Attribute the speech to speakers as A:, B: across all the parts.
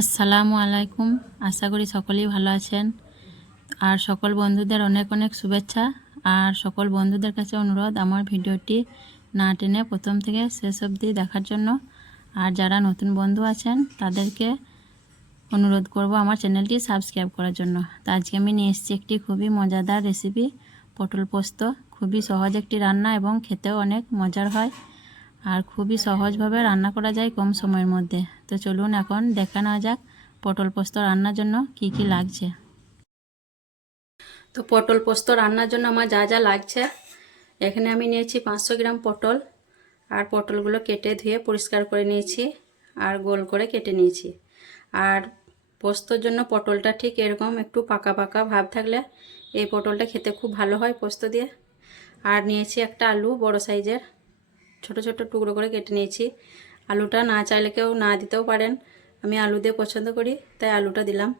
A: আসসালামু আলাইকুম। আশা করি সকলেই ভালো আছেন। আর সকল বন্ধুদের অনেক অনেক শুভেচ্ছা। আর সকল বন্ধুদের কাছে অনুরোধ আমার ভিডিওটি না টেনে প্রথম থেকে শেষ অবধি দেখার জন্য। আর যারা নতুন বন্ধু আছেন, তাদেরকে অনুরোধ করব আমার চ্যানেলটি সাবস্ক্রাইব করার জন্য। তো আজকে আমি নিয়ে এসেছি একটি খুবই মজাদার রেসিপি, পটল পোস্ত। খুবই সহজ একটি রান্না এবং খেতেও অনেক মজার হয়। আর খুবই সহজভাবে রান্না করা যায় কম সময়ের মধ্যে। তো চলুন এখন দেখা নেওয়া যাক পটল পোস্ত রান্নার জন্য কি কি লাগছে। তো পটল পোস্ত রান্নার জন্য আমার যা যা লাগছে, এখানে আমি নিয়েছি পাঁচশো গ্রাম পটল আর পটলগুলো কেটে ধুয়ে পরিষ্কার করে নিয়েছি আর গোল করে কেটে নিয়েছি। আর পোস্তর জন্য পটলটা ঠিক এরকম একটু পাকা পাকা ভাব থাকলে এই পটলটা খেতে খুব ভালো হয় পোস্ত দিয়ে। আর নিয়েছি একটা আলু বড় সাইজের। ছোট ছোট টুকরো করে কেটে নিয়েছি। আলুটা না চাইলে কেউ না দিতেও পারেন। আমি আলু দিয়ে পছন্দ করি, তাই আলুটা দিলাম।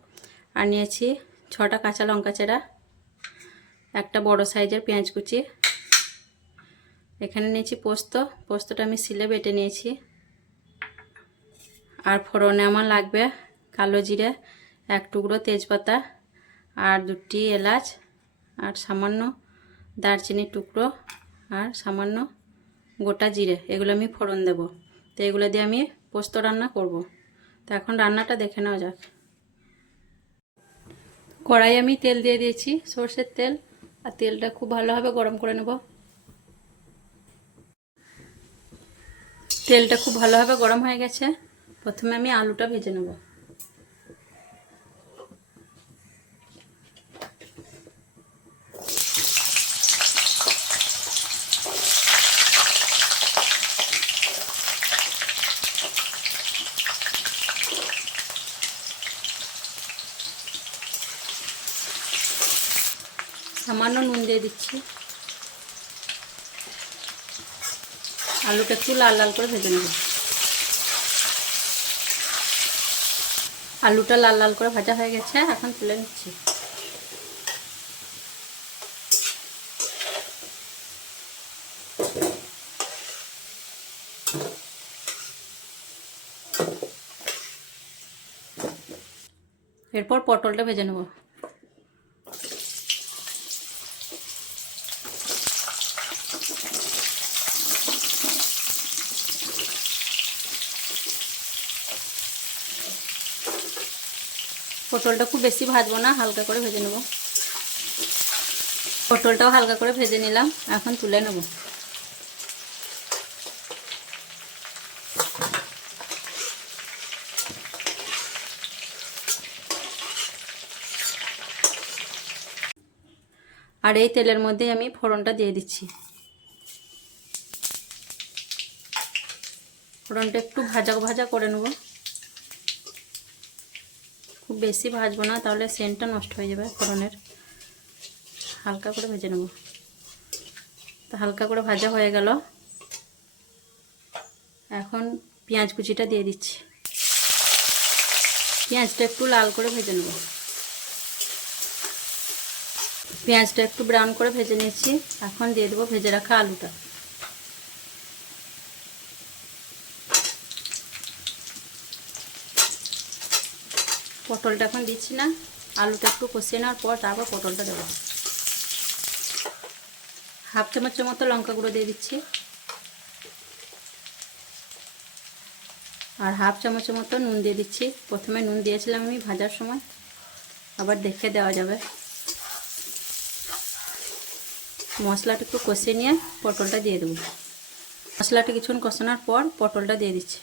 A: আর নিয়েছি ছটা কাঁচা লঙ্কা চেরা, একটা বড় সাইজের পেঁয়াজ কুচি। এখানে নিয়েছি পোস্ত, পোস্তটা আমি সিলে বেটে নিয়েছি। আর ফোড়নে আমার লাগবে কালো জিরে, এক টুকরো তেজপাতা আর দুটি এলাচ, আর সামান্য দারচিনির টুকরো, আর সামান্য গোটা জিরে, এগুলো আমি ফোড়ন দেব। তো এগুলো দিয়ে আমি পোস্ত রান্না করব। তো এখন রান্নাটা দেখে নেওয়া যাক। কড়াই আমি তেল দিয়ে দিয়েছি, সর্ষের তেল। আর তেলটা খুব ভালোভাবে গরম করে নেব। তেলটা খুব ভালোভাবে গরম হয়ে গেছে। প্রথমে আমি আলুটা ভেজে নেব। সামান্য নুন দিয়ে দিচ্ছি। আলুটা একটু লাল লাল করে ভেজে নেব। আলুটা লাল লাল করে ভাজা হয়ে গেছে, এখন তুলে নিচ্ছি। এরপর পটলটা ভেজে নেব। পটলটা খুব বেশি ভাজবো না, হালকা করে ভেজে নেব। পটলটাও হালকা করে ভেজে নিলাম, এখন তুলে নেব। আর এই তেলের মধ্যে আমি ফোড়নটা দিয়ে দিচ্ছি। ফোড়নটা একটু ভাজা ভাজা করে নেব। খুব বেশি ভাজবো না, তাহলে সেন্টটা নষ্ট হয়ে যাবে ফোড়নের। হালকা করে ভেজে নেব। তো হালকা করে ভাজা হয়ে গেল। এখন পেঁয়াজ কুচিটা দিয়ে দিচ্ছি। পেঁয়াজটা একটু লাল করে ভেজে নেব। পেঁয়াজটা একটু ব্রাউন করে ভেজে নিয়েছি। এখন দিয়ে দেবো ভেজে রাখা আলুটা। পটলটা এখন দিচ্ছি না। আলুটা একটু কষিয়ে নেওয়ার পর তারপর পটলটা দেবো। হাফ চামচের মতো লঙ্কা গুঁড়ো দিয়ে দিচ্ছি। আর হাফ চামচের মতো নুন দিয়ে দিচ্ছি। প্রথমে নুন দিয়েছিলাম আমি ভাজার সময়। আবার দেখে দেওয়া যাবে। মশলাটা একটু কষিয়ে নিয়ে পটলটা দিয়ে দেবো। মশলাটা কিছুক্ষণ কষানোর পর পটলটা দিয়ে দিচ্ছি।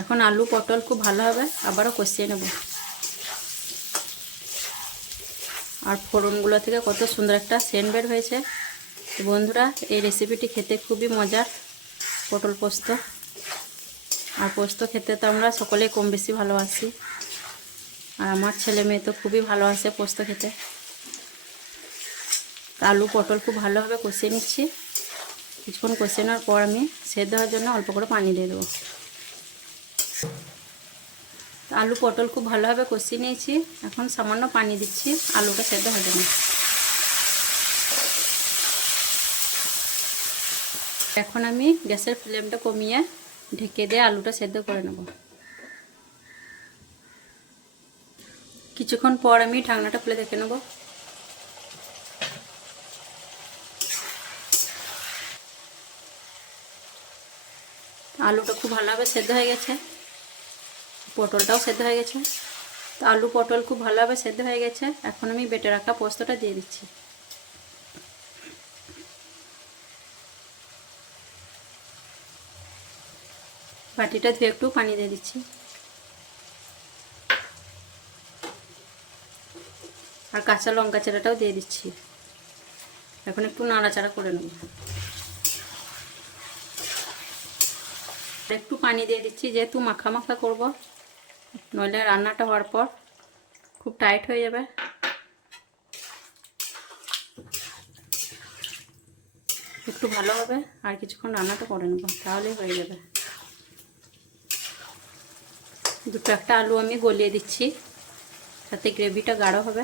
A: এখন আলু, পটল খুব ভালো হবে, আবারও কষিয়ে নেব। আর ফোড়নগুলো থেকে কত সুন্দর একটা সেন্ট বের হয়েছে। বন্ধুরা, এই রেসিপিটি খেতে খুবই মজার, পটল পোস্ত। আর পোস্ত খেতে তো আমরা সকলেই কম বেশি ভালোবাসি। আর আমার ছেলে মেয়ে তো খুবই ভালোবাসে পোস্ত খেতে। আলু, পটল খুব ভালোভাবে কষিয়ে নিচ্ছি। কিছুক্ষণ কষিয়ে নেওয়ার পর আমি সেদ্ধ হওয়ার জন্য অল্প করে পানি দিয়ে দেবো। আলু পটল খুব ভালোভাবে কষিয়ে নিয়েছি। এখন সামান্য পানি দিচ্ছি, আলুটা সেদ্ধ হবে না এখন আমি গ্যাসের ফ্লেমটা কমিয়ে ঢেকে দিয়ে আলুটা সেদ্ধ করে নেব। কিছুক্ষণ পর আমি ঢাকনাটা খুলে দেখে নেব। আলুটা খুব ভালোভাবে সেদ্ধ হয়ে গেছে। পটলটাও সেদ্ধ হয়ে গেছে। তো আলু পটল খুব ভালোভাবে সেদ্ধ হয়ে গেছে। এখন আমি বেটে রাখা পোস্তটা দিয়ে দিচ্ছি। বাটিটা ধুয়ে একটু পানি দিয়ে দিচ্ছি। আর কাঁচা লঙ্কা চারাটাও দিয়ে দিচ্ছি। এখন একটু নাড়াচাড়া করে নেব। একটু পানি দিয়ে দিচ্ছি, যেহেতু মাখা মাখা করব। নইলে রান্নাটা হওয়ার পর খুব টাইট হয়ে যাবে। একটু ভালো হবে, আর কিছুক্ষণ রান্নাটা করে নেব, তাহলেই হয়ে যাবে। দুটো একটা আলু আমি গলিয়ে দিচ্ছি যাতে গ্রেভিটা গাঢ় হবে।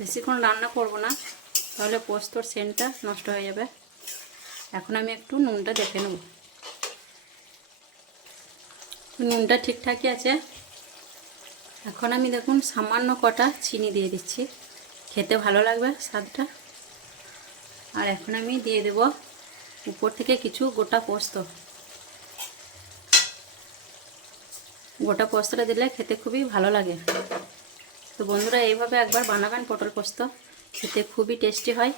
A: বেশিক্ষণ রান্না করব না, তাহলে পোস্তর সেন্টটা নষ্ট হয়ে যাবে। এখন আমি একটু নুনটা দেখে নেব। নুনটা ঠিকঠাকই আছে। এখন আমি দেখুন সামান্য কটা চিনি দিয়ে দিচ্ছি। খেতে ভালো লাগবে স্বাদটা। আর এখন আমি দিয়ে দেব উপর থেকে কিছু গোটা পোস্ত। গোটা পোস্তটা দিলে খেতে খুবই ভালো লাগে। তো বন্ধুরা, এইভাবে একবার বানাবেন পটল পোস্ত। খেতে খুবই টেস্টি হয়।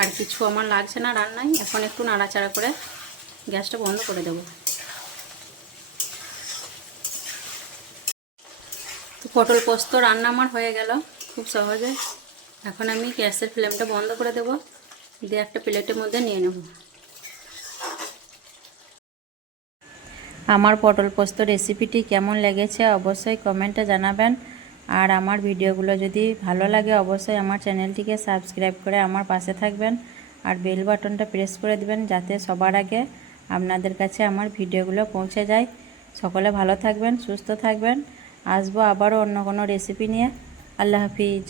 A: আর কিছু আমার লাগছে না রান্নায়, এখন একটু নাড়াচাড়া করে গ্যাসটা বন্ধ করে দেব। পটল পোস্ত রান্না আমার হয়ে গেল খুব সহজে। এখন আমি গ্যাসের ফ্লেমটা বন্ধ করে দেব, দিয়ে একটা প্লেটের মধ্যে নিয়ে নেব। আমার পটল পোস্ত রেসিপিটি কেমন লেগেছে অবশ্যই কমেন্টে জানাবেন। আর আমার ভিডিওগুলো যদি ভালো লাগে অবশ্যই আমার চ্যানেলটিকে সাবস্ক্রাইব করে আমার পাশে থাকবেন আর বেল বাটনটা প্রেস করে দেবেন যাতে সবার আগে আপনাদের কাছে আমার ভিডিওগুলো পৌঁছে যায়। সকলে ভালো থাকবেন, সুস্থ থাকবেন। আসব আবারও অন্য কোনো রেসিপি নিয়ে। আল্লাহ হাফিজ।